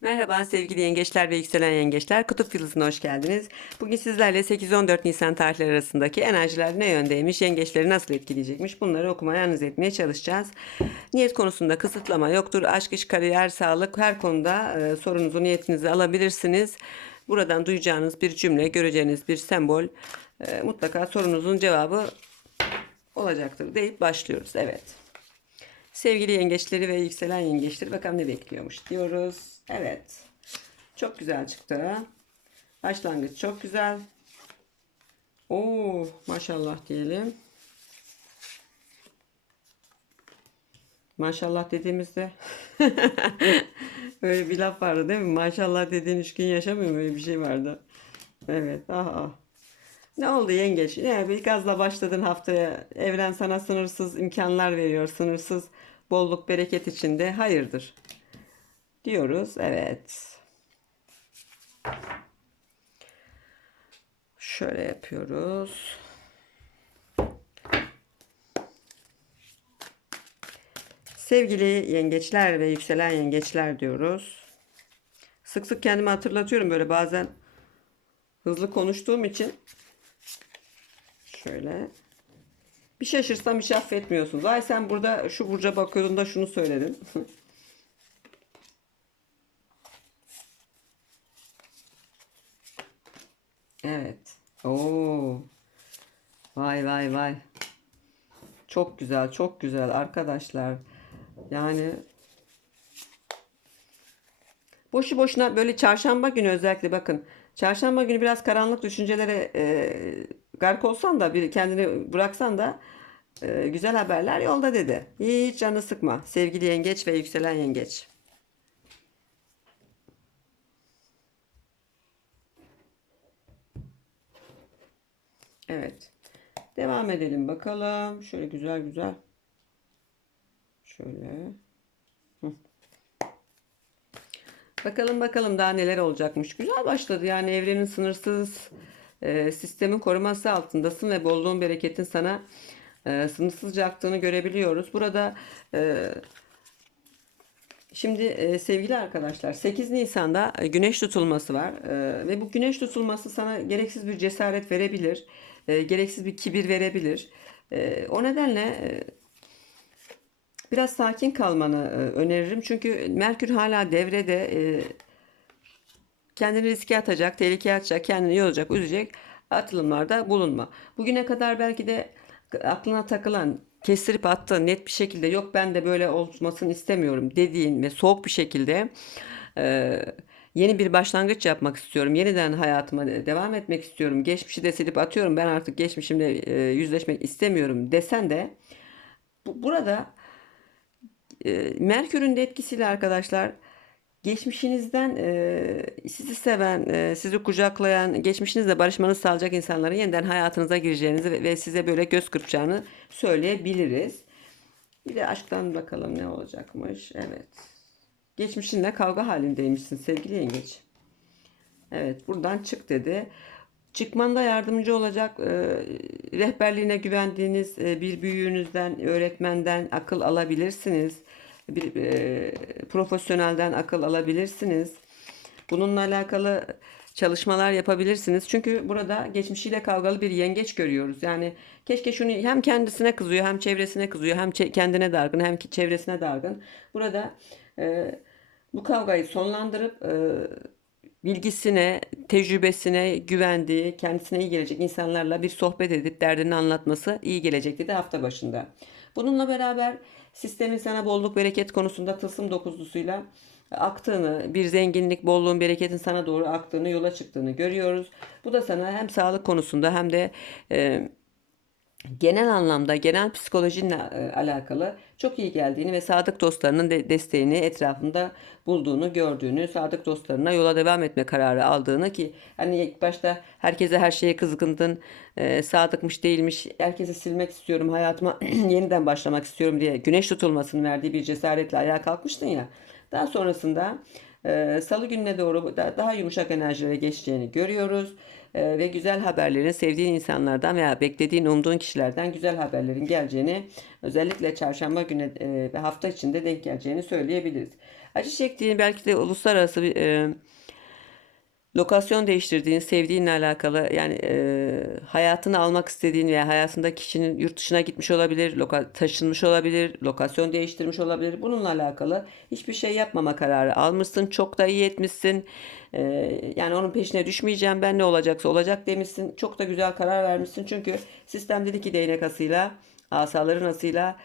Merhaba sevgili yengeçler ve yükselen yengeçler. Kutup Yıldızı'na hoş geldiniz. Bugün sizlerle 8-14 Nisan tarihleri arasındaki enerjiler ne yöndeymiş, yengeçleri nasıl etkileyecekmiş bunları okumaya analiz etmeye çalışacağız. Niyet konusunda kısıtlama yoktur. Aşk, iş, kariyer, sağlık her konuda e, sorunuzu, niyetinizi alabilirsiniz. Buradan duyacağınız bir cümle, göreceğiniz bir sembol e, mutlaka sorunuzun cevabı olacaktır deyip başlıyoruz. Evet. Sevgili yengeçleri ve yükselen yengeçleri bakalım ne bekliyormuş diyoruz. Evet. Çok güzel çıktı. Başlangıç çok güzel. Oo maşallah diyelim. Maşallah dediğimizde öyle bir laf vardı değil mi? Maşallah dediğin üç gün yaşamıyor mu? Öyle bir şey vardı. Evet. Aha. Ne oldu yengeç? Ne, bir gazla başladın haftaya. Evren sana sınırsız imkanlar veriyor. Sınırsız bolluk bereket içinde. Hayırdır? Diyoruz. Evet. Şöyle yapıyoruz. Sevgili yengeçler ve yükselen yengeçler diyoruz. Sık sık kendimi hatırlatıyorum böyle bazen hızlı konuştuğum için şöyle bir şaşırsam hiç affetmiyorsunuz. Ay sen burada şu burca bakıyordun da şunu söyledin. evet. Oo. Vay vay vay. Çok güzel, çok güzel arkadaşlar. Yani boşu boşuna böyle çarşamba günü özellikle bakın. Çarşamba günü biraz karanlık düşüncelere e, gark olsan da bir kendini bıraksan da e, güzel haberler yolda dedi. Hiç canı sıkma sevgili yengeç ve yükselen yengeç. Evet. Devam edelim bakalım. Şöyle güzel güzel. Şöyle. Bakalım bakalım daha neler olacakmış. Güzel başladı. Yani evrenin sınırsız e, sistemin koruması altındasın ve bolluğun bereketin sana e, sınırsızca aktığını görebiliyoruz. Burada e, şimdi e, sevgili arkadaşlar 8 Nisan'da e, güneş tutulması var E, ve bu güneş tutulması sana gereksiz bir cesaret verebilir. E, gereksiz bir kibir verebilir. E, o nedenle e, biraz sakin kalmanı e, öneririm. Çünkü Merkür hala devrede e, kendini riske atacak, tehlikeye atacak, kendini yoracak, üzecek atılımlarda bulunma. Bugüne kadar belki de aklına takılan, kestirip attığın net bir şekilde yok ben de böyle olmasını istemiyorum dediğin ve soğuk bir şekilde e, yeni bir başlangıç yapmak istiyorum. Yeniden hayatıma devam etmek istiyorum. Geçmişi de silip atıyorum. Ben artık geçmişimle e, yüzleşmek istemiyorum desen de bu, burada e, Merkür'ün de etkisiyle arkadaşlar geçmişinizden e, sizi seven, e, sizi kucaklayan, geçmişinizle barışmanızı sağlayacak insanların yeniden hayatınıza gireceğinizi ve, size böyle göz kırpacağını söyleyebiliriz. Bir de aşktan bakalım ne olacakmış. Evet. Geçmişinle kavga halindeymişsin sevgili yengeç. Evet buradan çık dedi. Çıkmanda yardımcı olacak e, rehberliğine güvendiğiniz bir büyüğünüzden, öğretmenden akıl alabilirsiniz. Bir e, profesyonelden akıl alabilirsiniz. Bununla alakalı çalışmalar yapabilirsiniz. Çünkü burada geçmişiyle kavgalı bir yengeç görüyoruz. Yani keşke şunu hem kendisine kızıyor, hem çevresine kızıyor, hem kendine dargın, hem çevresine dargın. Burada e, bu kavgayı sonlandırıp e, bilgisine, tecrübesine güvendiği, kendisine iyi gelecek insanlarla bir sohbet edip derdini anlatması iyi gelecek dedi hafta başında. Bununla beraber sistemin sana bolluk bereket konusunda tılsım dokuzlusuyla aktığını, bir zenginlik, bolluğun, bereketin sana doğru aktığını, yola çıktığını görüyoruz. Bu da sana hem sağlık konusunda hem de e, genel anlamda genel psikolojinle e, alakalı çok iyi geldiğini ve sadık dostlarının de desteğini etrafında bulduğunu gördüğünü, sadık dostlarına yola devam etme kararı aldığını ki hani ilk başta herkese her şeye kızgındın, e, sadıkmış değilmiş, herkesi silmek istiyorum, hayatıma yeniden başlamak istiyorum diye güneş tutulmasının verdiği bir cesaretle ayağa kalkmıştın ya. Daha sonrasında e, salı gününe doğru da- daha yumuşak enerjilere geçeceğini görüyoruz. E, ve güzel haberlerin sevdiğin insanlardan veya beklediğin, umduğun kişilerden güzel haberlerin geleceğini özellikle çarşamba günü e, ve hafta içinde denk geleceğini söyleyebiliriz. Acı çektiğin belki de uluslararası bir e, lokasyon değiştirdiğin, sevdiğinle alakalı yani e, hayatını almak istediğin veya hayatında kişinin yurt dışına gitmiş olabilir, loka, taşınmış olabilir, lokasyon değiştirmiş olabilir. Bununla alakalı hiçbir şey yapmama kararı almışsın. Çok da iyi etmişsin. E, yani onun peşine düşmeyeceğim. Ben ne olacaksa olacak demişsin. Çok da güzel karar vermişsin. Çünkü sistem dedi ki değnek asıyla, asaların asıyla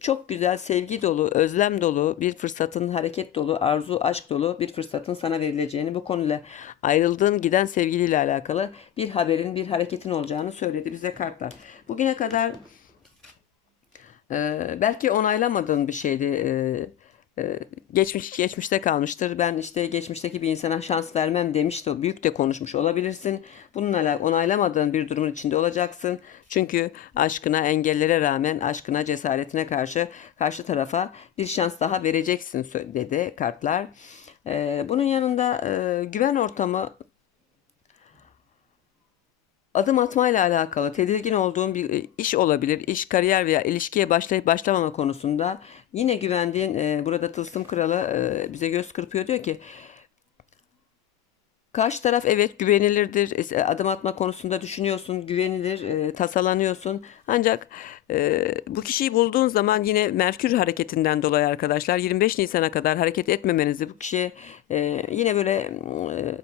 çok güzel sevgi dolu, özlem dolu bir fırsatın, hareket dolu, arzu, aşk dolu bir fırsatın sana verileceğini, bu konuyla ayrıldığın giden sevgiliyle alakalı bir haberin, bir hareketin olacağını söyledi bize kartlar. Bugüne kadar e, belki onaylamadığın bir şeydi. E, geçmiş geçmişte kalmıştır. Ben işte geçmişteki bir insana şans vermem demişti. Büyük de konuşmuş olabilirsin. Bununla onaylamadığın bir durumun içinde olacaksın. Çünkü aşkına, engellere rağmen aşkına, cesaretine karşı karşı tarafa bir şans daha vereceksin dedi kartlar. E, bunun yanında e, güven ortamı Adım atmayla alakalı tedirgin olduğun bir e, iş olabilir. İş, kariyer veya ilişkiye başlayıp başlamama konusunda yine güvendiğin e, burada Tılsım Kralı e, bize göz kırpıyor diyor ki karşı taraf evet güvenilirdir. E, Adım atma konusunda düşünüyorsun, güvenilir, e, tasalanıyorsun. Ancak e, bu kişiyi bulduğun zaman yine Merkür hareketinden dolayı arkadaşlar 25 Nisan'a kadar hareket etmemenizi bu kişiye e, yine böyle e,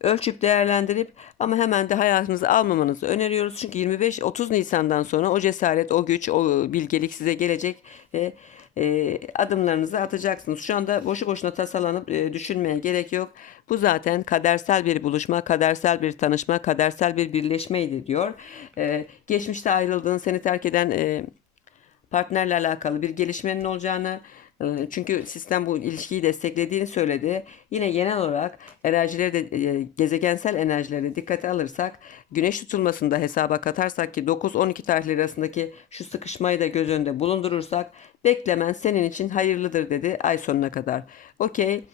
ölçüp değerlendirip ama hemen de hayatınızı almamanızı öneriyoruz. Çünkü 25-30 Nisan'dan sonra o cesaret, o güç, o bilgelik size gelecek ve e, adımlarınızı atacaksınız. Şu anda boşu boşuna tasalanıp e, düşünmeye gerek yok. Bu zaten kadersel bir buluşma, kadersel bir tanışma, kadersel bir birleşmeydi diyor. E, geçmişte ayrıldığın, seni terk eden e, partnerle alakalı bir gelişmenin olacağını çünkü sistem bu ilişkiyi desteklediğini söyledi. Yine genel olarak enerjileri de gezegensel enerjileri dikkate alırsak güneş tutulmasında hesaba katarsak ki 9-12 tarihleri arasındaki şu sıkışmayı da göz önünde bulundurursak beklemen senin için hayırlıdır dedi ay sonuna kadar. Okey.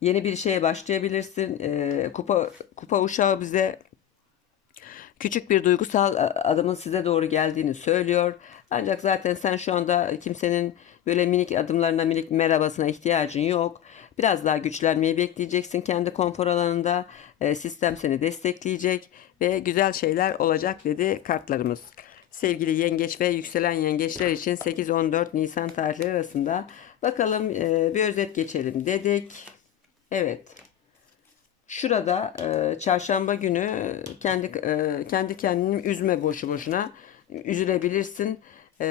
Yeni bir şeye başlayabilirsin. Kupa kupa uşağı bize küçük bir duygusal adımın size doğru geldiğini söylüyor. Ancak zaten sen şu anda kimsenin böyle minik adımlarına, minik merhabasına ihtiyacın yok. Biraz daha güçlenmeyi bekleyeceksin kendi konfor alanında. E, sistem seni destekleyecek ve güzel şeyler olacak dedi kartlarımız. Sevgili yengeç ve yükselen yengeçler için 8-14 Nisan tarihleri arasında bakalım e, bir özet geçelim dedik. Evet. Şurada e, çarşamba günü kendi e, kendi kendini üzme boşu boşuna. Üzülebilirsin. E,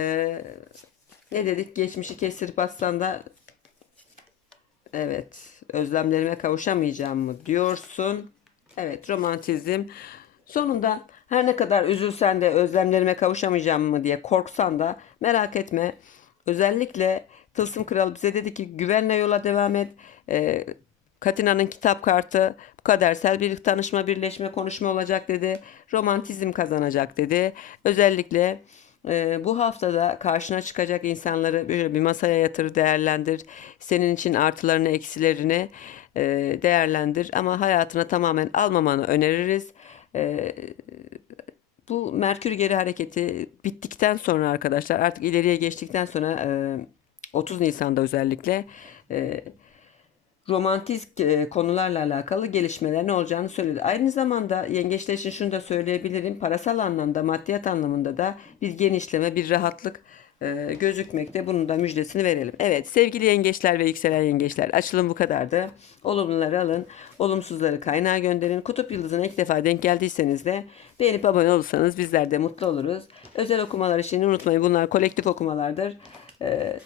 ne dedik? Geçmişi kestirip atsan da evet özlemlerime kavuşamayacağım mı diyorsun. Evet romantizm. Sonunda her ne kadar üzülsen de özlemlerime kavuşamayacağım mı diye korksan da merak etme. Özellikle Tılsım Kralı bize dedi ki güvenle yola devam et. E, Katina'nın kitap kartı bu kadersel bir tanışma, birleşme, konuşma olacak dedi. Romantizm kazanacak dedi. Özellikle e, bu haftada karşına çıkacak insanları böyle bir masaya yatır, değerlendir. Senin için artılarını, eksilerini e, değerlendir. Ama hayatına tamamen almamanı öneririz. E, bu Merkür geri hareketi bittikten sonra arkadaşlar artık ileriye geçtikten sonra e, 30 Nisan'da özellikle e, romantik e, konularla alakalı gelişmelerin olacağını söyledi. Aynı zamanda yengeçler için şunu da söyleyebilirim. Parasal anlamda, maddiyat anlamında da bir genişleme, bir rahatlık e, gözükmekte. Bunun da müjdesini verelim. Evet sevgili yengeçler ve yükselen yengeçler açılım bu kadardı. Olumluları alın, olumsuzları kaynağa gönderin. Kutup yıldızına ilk defa denk geldiyseniz de beğenip abone olursanız bizler de mutlu oluruz. Özel okumalar için unutmayın bunlar kolektif okumalardır. Ee,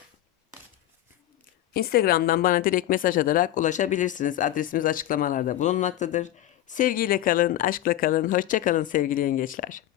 Instagram'dan bana direkt mesaj atarak ulaşabilirsiniz. Adresimiz açıklamalarda bulunmaktadır. Sevgiyle kalın, aşkla kalın, hoşça kalın sevgili yengeçler.